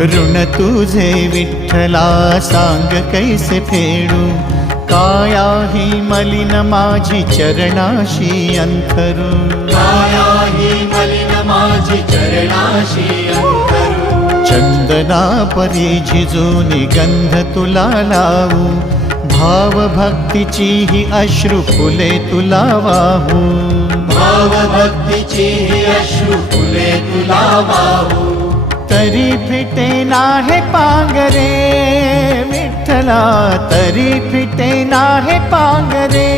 ऋण तुझे विठ्ठला सांग कैसे फेडू, काया ही मलिन माझी चरणाशी अंतरू, काया ही मलिन माझी चरणाशी अंतरू। चंदना परी झिजूनी गंध तुला लावू, भाव भक्तीची ही अश्रु फुले तुला वाहू, भाव भक्तीची ही अश्रु फुले तुला वाहू। तरी फिटे नाहे पांगरे विठ्ठला, तरी फिटे नाहे पांगरे।